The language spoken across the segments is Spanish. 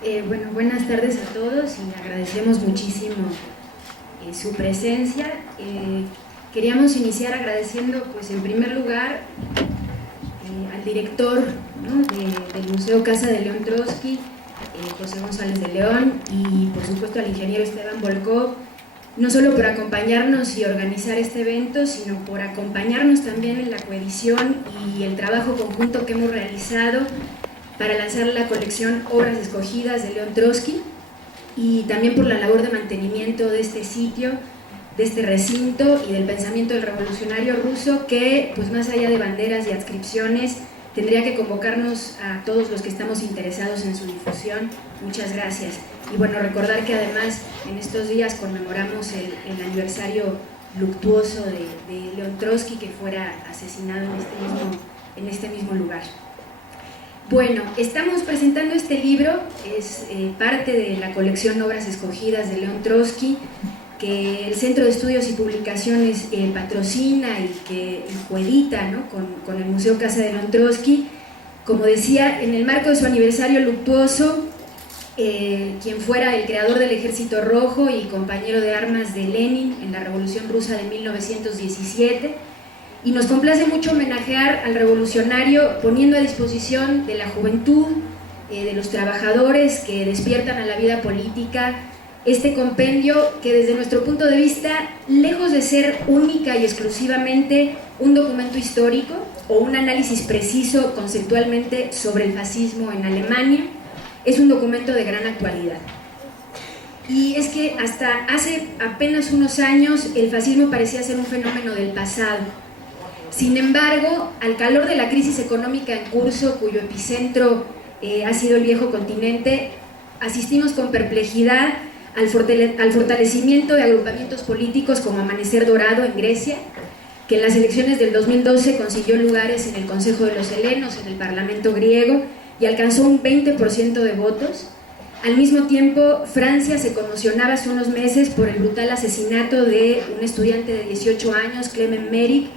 Bueno, buenas tardes a todos y agradecemos muchísimo su presencia. Queríamos iniciar agradeciendo, pues, en primer lugar, al director, ¿no?, del Museo Casa de León Trotsky, José González de León, y por supuesto al ingeniero Esteban Volkov, no solo por acompañarnos y organizar este evento, sino por acompañarnos también en la coedición y el trabajo conjunto que hemos realizado para lanzar la colección Obras Escogidas de León Trotsky, y también por la labor de mantenimiento de este sitio, de este recinto y del pensamiento del revolucionario ruso, que, pues, más allá de banderas y adscripciones, tendría que convocarnos a todos los que estamos interesados en su difusión. Muchas gracias. Y bueno, recordar que además en estos días conmemoramos el aniversario luctuoso de León Trotsky, que fuera asesinado en este mismo lugar. Bueno, estamos presentando este libro, es parte de la colección Obras Escogidas de León Trotsky, que el Centro de Estudios y Publicaciones patrocina y que coedita, ¿no?, con el Museo Casa de León Trotsky. Como decía, en el marco de su aniversario luctuoso, quien fuera el creador del Ejército Rojo y compañero de armas de Lenin en la Revolución Rusa de 1917, y nos complace mucho homenajear al revolucionario poniendo a disposición de la juventud, de los trabajadores que despiertan a la vida política, este compendio que, desde nuestro punto de vista, lejos de ser única y exclusivamente un documento histórico o un análisis preciso conceptualmente sobre el fascismo en Alemania, es un documento de gran actualidad. Y es que hasta hace apenas unos años el fascismo parecía ser un fenómeno del pasado. Sin embargo, al calor de la crisis económica en curso, cuyo epicentro ha sido el viejo continente, asistimos con perplejidad al fortalecimiento de agrupamientos políticos como Amanecer Dorado en Grecia, que en las elecciones del 2012 consiguió lugares en el Consejo de los Helenos, en el Parlamento griego, y alcanzó un 20% de votos. Al mismo tiempo, Francia se conmocionaba hace unos meses por el brutal asesinato de un estudiante de 18 años, Clement Merrick,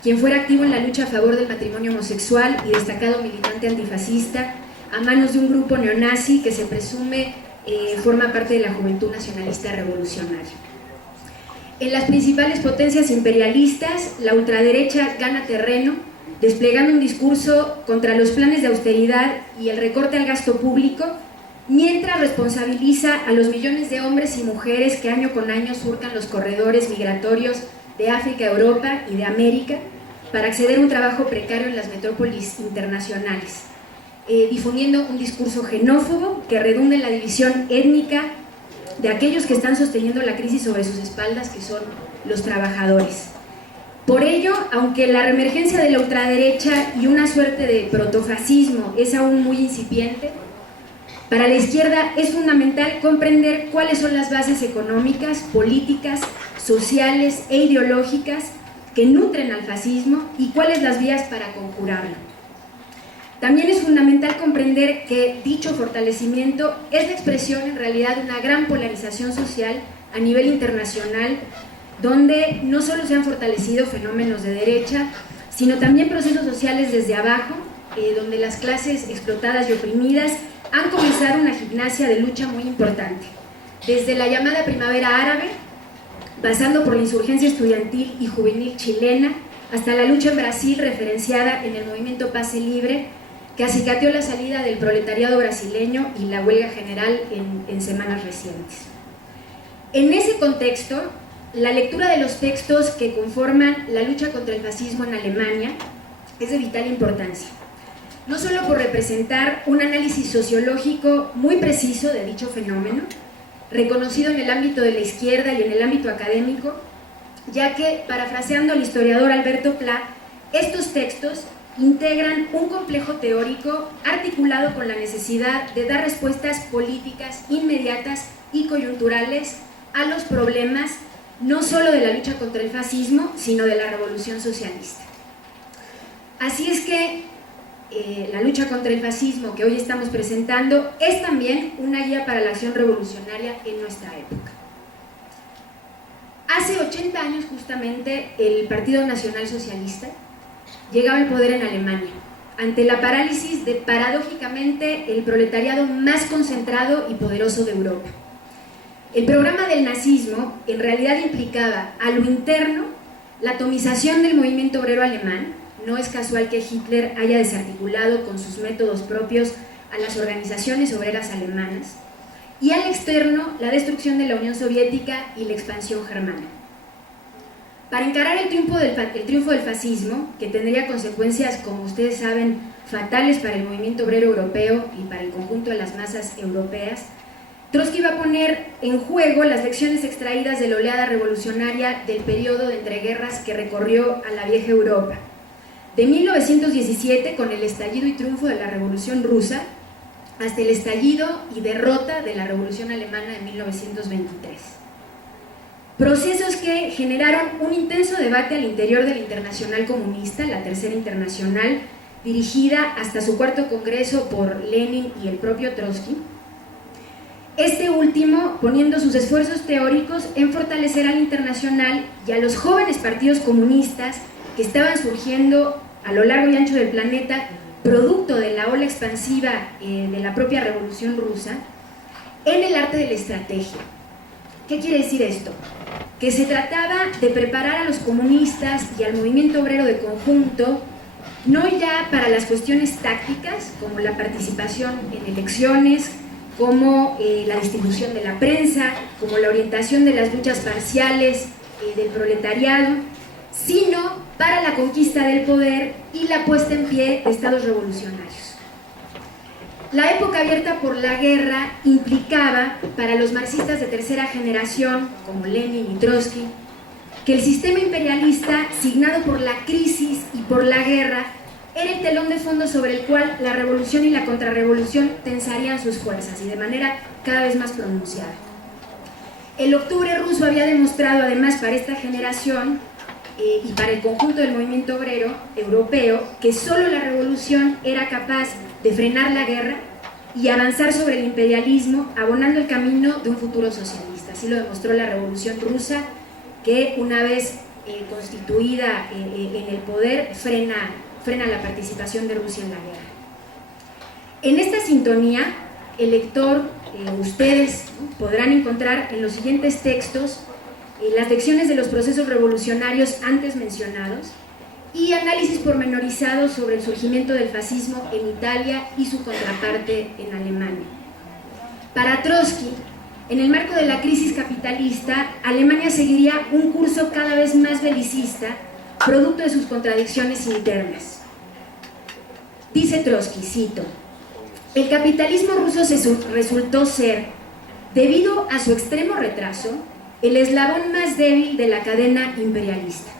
quien fuera activo en la lucha a favor del matrimonio homosexual y destacado militante antifascista, a manos de un grupo neonazi que se presume forma parte de la Juventud Nacionalista Revolucionaria. En las principales potencias imperialistas, la ultraderecha gana terreno, desplegando un discurso contra los planes de austeridad y el recorte al gasto público, mientras responsabiliza a los millones de hombres y mujeres que año con año surcan los corredores migratorios de África a Europa y de América para acceder a un trabajo precario en las metrópolis internacionales, difundiendo un discurso xenófobo que redunda en la división étnica de aquellos que están sosteniendo la crisis sobre sus espaldas, que son los trabajadores. Por ello, aunque la reemergencia de la ultraderecha y una suerte de protofascismo es aún muy incipiente, para la izquierda es fundamental comprender cuáles son las bases económicas, políticas, sociales e ideológicas que nutren al fascismo y cuáles las vías para conjurarlo. También es fundamental comprender que dicho fortalecimiento es la expresión en realidad de una gran polarización social a nivel internacional, donde no solo se han fortalecido fenómenos de derecha, sino también procesos sociales desde abajo, donde las clases explotadas y oprimidas han comenzado una gimnasia de lucha muy importante, desde la llamada Primavera Árabe, pasando por la insurgencia estudiantil y juvenil chilena, hasta la lucha en Brasil referenciada en el movimiento Pase Libre, que acicateó la salida del proletariado brasileño y la huelga general en semanas recientes. En ese contexto, la lectura de los textos que conforman la lucha contra el fascismo en Alemania es de vital importancia, no solo por representar un análisis sociológico muy preciso de dicho fenómeno, reconocido en el ámbito de la izquierda y en el ámbito académico, ya que, parafraseando al historiador Alberto Pla, estos textos integran un complejo teórico articulado con la necesidad de dar respuestas políticas inmediatas y coyunturales a los problemas no solo de la lucha contra el fascismo, sino de la revolución socialista. Así es que la lucha contra el fascismo que hoy estamos presentando es también una guía para la acción revolucionaria en nuestra época. Hace 80 años justamente el Partido Nacional Socialista llegaba al poder en Alemania, ante la parálisis de, paradójicamente, el proletariado más concentrado y poderoso de Europa. El programa del nazismo en realidad implicaba a lo interno la atomización del movimiento obrero alemán. No es casual que Hitler haya desarticulado con sus métodos propios a las organizaciones obreras alemanas, y al externo la destrucción de la Unión Soviética y la expansión germana. Para encarar el triunfo del fascismo, que tendría consecuencias, como ustedes saben, fatales para el movimiento obrero europeo y para el conjunto de las masas europeas, Trotsky va a poner en juego las lecciones extraídas de la oleada revolucionaria del periodo de entreguerras que recorrió a la vieja Europa, de 1917, con el estallido y triunfo de la Revolución Rusa, hasta el estallido y derrota de la Revolución Alemana de 1923. Procesos que generaron un intenso debate al interior de la Internacional Comunista, la Tercera Internacional, dirigida hasta su cuarto congreso por Lenin y el propio Trotsky. Este último poniendo sus esfuerzos teóricos en fortalecer a la Internacional y a los jóvenes partidos comunistas que estaban surgiendo a lo largo y ancho del planeta, producto de la ola expansiva de la propia Revolución Rusa, en el arte de la estrategia. ¿Qué quiere decir esto? Que se trataba de preparar a los comunistas y al movimiento obrero de conjunto, no ya para las cuestiones tácticas, como la participación en elecciones, como la distribución de la prensa, como la orientación de las luchas parciales del proletariado, sino para la conquista del poder y la puesta en pie de estados revolucionarios. La época abierta por la guerra implicaba, para los marxistas de tercera generación, como Lenin y Trotsky, que el sistema imperialista, signado por la crisis y por la guerra, era el telón de fondo sobre el cual la revolución y la contrarrevolución tensarían sus fuerzas, y de manera cada vez más pronunciada. El octubre ruso había demostrado, además, para esta generación y para el conjunto del movimiento obrero europeo, que solo la revolución era capaz de frenar la guerra y avanzar sobre el imperialismo, abonando el camino de un futuro socialista. Así lo demostró la Revolución Rusa, que una vez constituida en el poder, frena la participación de Rusia en la guerra. En esta sintonía, el lector, ustedes podrán encontrar en los siguientes textos las lecciones de los procesos revolucionarios antes mencionados y análisis pormenorizados sobre el surgimiento del fascismo en Italia y su contraparte en Alemania. Para Trotsky, en el marco de la crisis capitalista, Alemania seguiría un curso cada vez más belicista, producto de sus contradicciones internas. Dice Trotsky, cito: "El capitalismo ruso resultó ser, debido a su extremo retraso, el eslabón más débil de la cadena imperialista.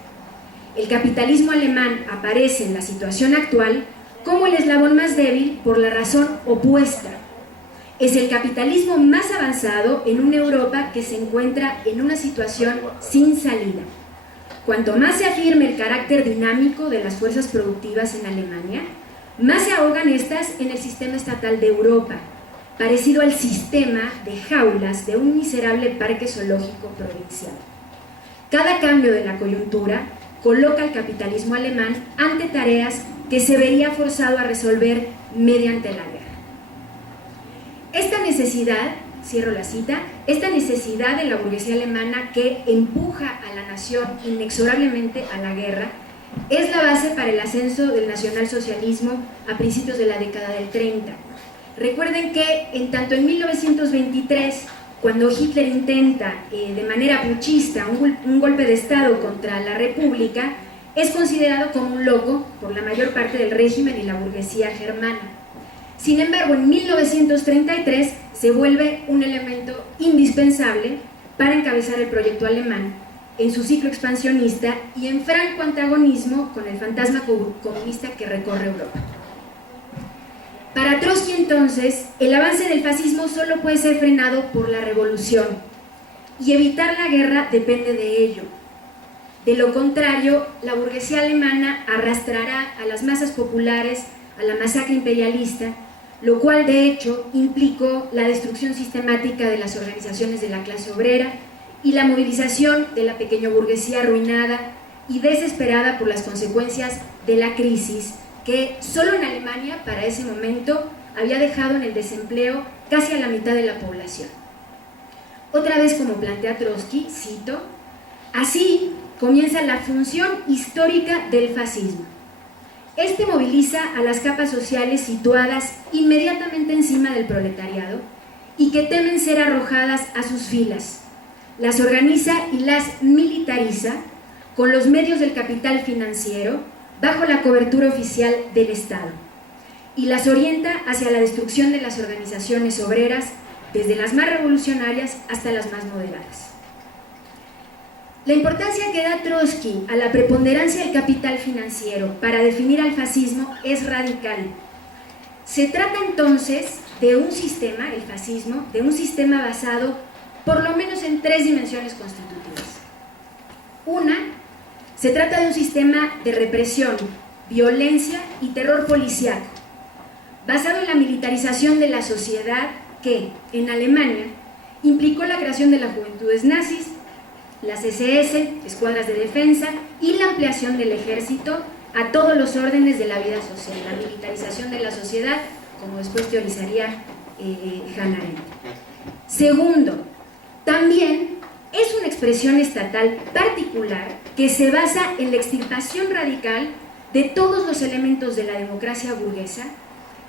El capitalismo alemán aparece en la situación actual como el eslabón más débil por la razón opuesta. Es el capitalismo más avanzado en una Europa que se encuentra en una situación sin salida. Cuanto más se afirme el carácter dinámico de las fuerzas productivas en Alemania, más se ahogan estas en el sistema estatal de Europa, parecido al sistema de jaulas de un miserable parque zoológico provincial. Cada cambio de la coyuntura coloca al capitalismo alemán ante tareas que se vería forzado a resolver mediante la guerra". Esta necesidad, cierro la cita, esta necesidad de la burguesía alemana que empuja a la nación inexorablemente a la guerra es la base para el ascenso del nacionalsocialismo a principios de la década del 30. Recuerden que en 1923, cuando Hitler intenta de manera putschista un golpe de Estado contra la República, es considerado como un loco por la mayor parte del régimen y la burguesía germana. Sin embargo, en 1933 se vuelve un elemento indispensable para encabezar el proyecto alemán en su ciclo expansionista y en franco antagonismo con el fantasma comunista que recorre Europa. Para Trotsky, entonces, el avance del fascismo solo puede ser frenado por la revolución, y evitar la guerra depende de ello. De lo contrario, la burguesía alemana arrastrará a las masas populares a la masacre imperialista, lo cual de hecho implicó la destrucción sistemática de las organizaciones de la clase obrera y la movilización de la pequeña burguesía arruinada y desesperada por las consecuencias de la crisis que solo en Alemania, para ese momento, había dejado en el desempleo casi a la mitad de la población. Otra vez, como plantea Trotsky, cito, así comienza la función histórica del fascismo. Este moviliza a las capas sociales situadas inmediatamente encima del proletariado y que temen ser arrojadas a sus filas. Las organiza y las militariza con los medios del capital financiero bajo la cobertura oficial del Estado y las orienta hacia la destrucción de las organizaciones obreras, desde las más revolucionarias hasta las más moderadas. La importancia que da Trotsky a la preponderancia del capital financiero para definir al fascismo es radical. Se trata entonces de un sistema, el fascismo, de un sistema basado por lo menos en 3 dimensiones constitutivas. Una, se trata de un sistema de represión, violencia y terror policíaco, basado en la militarización de la sociedad que, en Alemania, implicó la creación de las juventudes nazis, las SS, escuadras de defensa y la ampliación del ejército a todos los órdenes de la vida social, la militarización de la sociedad, como después teorizaría Hannah Arendt. Segundo, también es una expresión estatal particular que se basa en la extirpación radical de todos los elementos de la democracia burguesa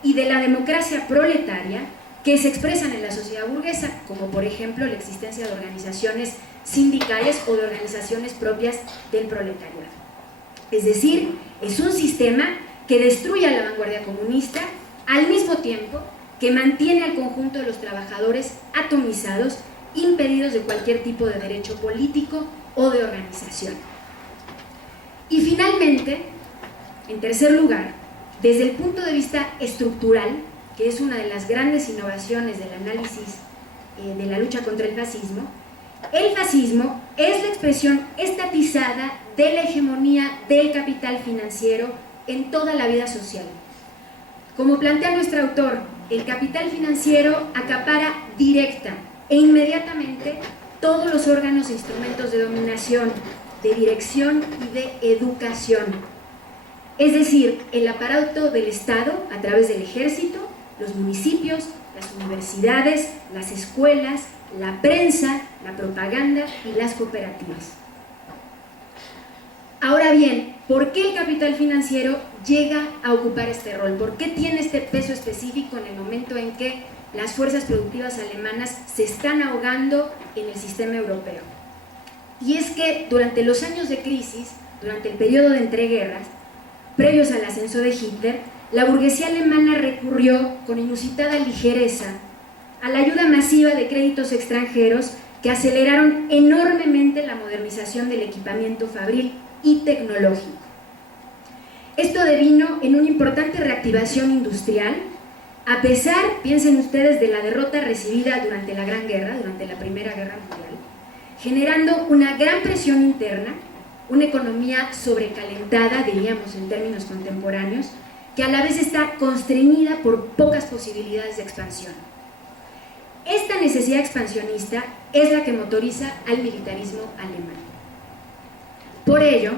y de la democracia proletaria que se expresan en la sociedad burguesa, como por ejemplo la existencia de organizaciones sindicales o de organizaciones propias del proletariado. Es decir, es un sistema que destruye a la vanguardia comunista al mismo tiempo que mantiene al conjunto de los trabajadores atomizados, impedidos de cualquier tipo de derecho político o de organización. Y finalmente, en tercer lugar, desde el punto de vista estructural, que es una de las grandes innovaciones del análisis de la lucha contra el fascismo es la expresión estatizada de la hegemonía del capital financiero en toda la vida social. Como plantea nuestro autor, el capital financiero acapara directa e inmediatamente todos los órganos e instrumentos de dominación, de dirección y de educación. Es decir, el aparato del Estado a través del ejército, los municipios, las universidades, las escuelas, la prensa, la propaganda y las cooperativas. Ahora bien, ¿por qué el capital financiero llega a ocupar este rol? ¿Por qué tiene este peso específico en el momento en que las fuerzas productivas alemanas se están ahogando en el sistema europeo? Y es que durante los años de crisis, durante el periodo de entreguerras, previos al ascenso de Hitler, la burguesía alemana recurrió con inusitada ligereza a la ayuda masiva de créditos extranjeros que aceleraron enormemente la modernización del equipamiento fabril y tecnológico. Esto devino en una importante reactivación industrial, a pesar, piensen ustedes, de la derrota recibida durante la Gran Guerra, durante la Primera Guerra Mundial, generando una gran presión interna, una economía sobrecalentada, diríamos en términos contemporáneos, que a la vez está constreñida por pocas posibilidades de expansión. Esta necesidad expansionista es la que motoriza al militarismo alemán. Por ello,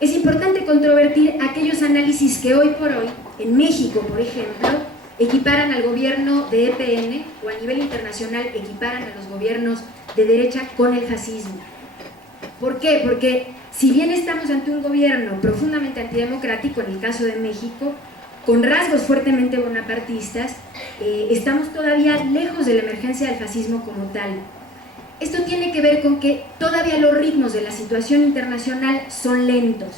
es importante controvertir aquellos análisis que hoy por hoy, en México, por ejemplo, equiparan al gobierno de EPN o a nivel internacional equiparan a los gobiernos de derecha con el fascismo. ¿Por qué? Porque si bien estamos ante un gobierno profundamente antidemocrático, en el caso de México, con rasgos fuertemente bonapartistas, estamos todavía lejos de la emergencia del fascismo como tal. Esto tiene que ver con que todavía los ritmos de la situación internacional son lentos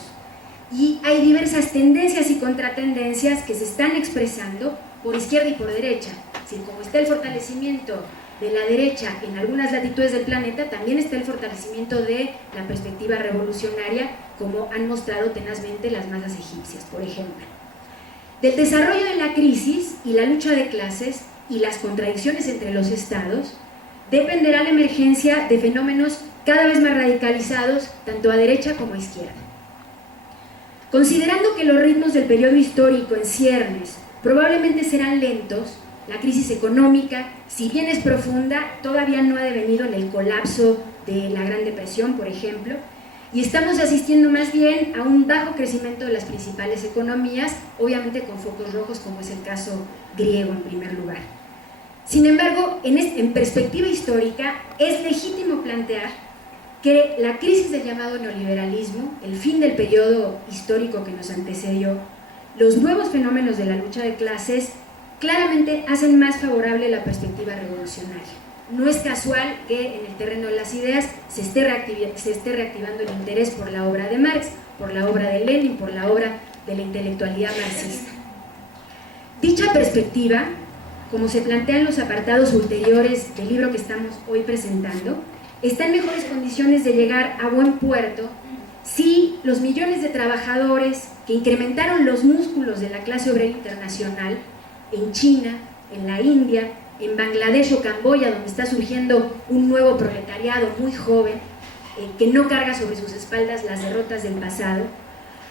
y hay diversas tendencias y contratendencias que se están expresando por izquierda y por derecha. Es decir, como está el fortalecimiento de la derecha en algunas latitudes del planeta, también está el fortalecimiento de la perspectiva revolucionaria, como han mostrado tenazmente las masas egipcias, por ejemplo. Del desarrollo de la crisis y la lucha de clases y las contradicciones entre los estados, dependerá la emergencia de fenómenos cada vez más radicalizados, tanto a derecha como a izquierda. Considerando que los ritmos del periodo histórico en ciernes probablemente serán lentos, la crisis económica, si bien es profunda, todavía no ha devenido en el colapso de la Gran Depresión, por ejemplo, y estamos asistiendo más bien a un bajo crecimiento de las principales economías, obviamente con focos rojos, como es el caso griego en primer lugar. Sin embargo, en perspectiva histórica, es legítimo plantear que la crisis del llamado neoliberalismo, el fin del periodo histórico que nos antecedió, los nuevos fenómenos de la lucha de clases, claramente hacen más favorable la perspectiva revolucionaria. No es casual que en el terreno de las ideas se esté reactivando el interés por la obra de Marx, por la obra de Lenin, por la obra de la intelectualidad marxista. Dicha perspectiva, como se plantea en los apartados ulteriores del libro que estamos hoy presentando, está en mejores condiciones de llegar a buen puerto si los millones de trabajadores que incrementaron los músculos de la clase obrera internacional en China, en la India, en Bangladesh o Camboya, donde está surgiendo un nuevo proletariado muy joven, que no carga sobre sus espaldas las derrotas del pasado,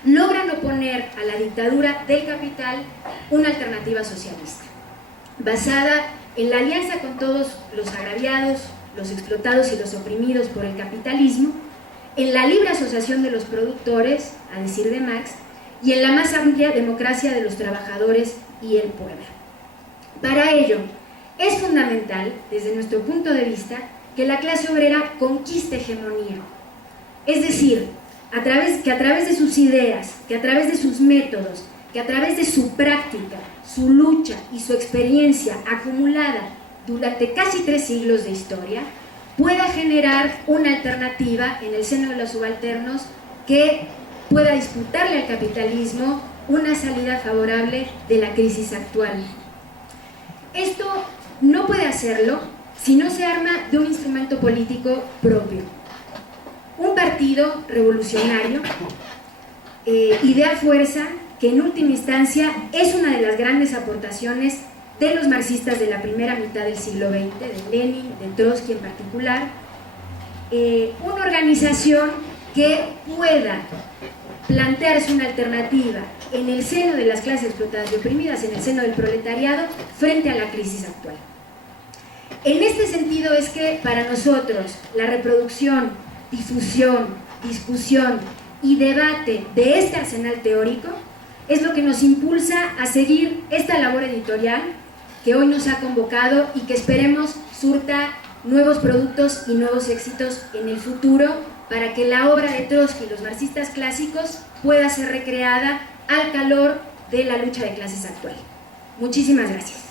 logran oponer a la dictadura del capital una alternativa socialista, basada en la alianza con todos los agraviados, los explotados y los oprimidos por el capitalismo, en la libre asociación de los productores, a decir de Marx, y en la más amplia democracia de los trabajadores y el pueblo. Para ello, es fundamental, desde nuestro punto de vista, que la clase obrera conquiste hegemonía. Es decir, que a través de sus ideas, que a través de sus métodos, que a través de su práctica, su lucha y su experiencia acumulada durante casi 3 siglos de historia, pueda generar una alternativa en el seno de los subalternos que pueda disputarle al capitalismo una salida favorable de la crisis actual. Esto no puede hacerlo si no se arma de un instrumento político propio. Un partido revolucionario, idea fuerza, que en última instancia es una de las grandes aportaciones de los marxistas de la primera mitad del siglo XX, de Lenin, de Trotsky en particular, una organización que pueda plantearse una alternativa en el seno de las clases explotadas y oprimidas, en el seno del proletariado, frente a la crisis actual. En este sentido es que para nosotros la reproducción, difusión, discusión y debate de este arsenal teórico es lo que nos impulsa a seguir esta labor editorial que hoy nos ha convocado y que esperemos surta nuevos productos y nuevos éxitos en el futuro para que la obra de Trotsky y los marxistas clásicos pueda ser recreada al calor de la lucha de clases actual. Muchísimas gracias.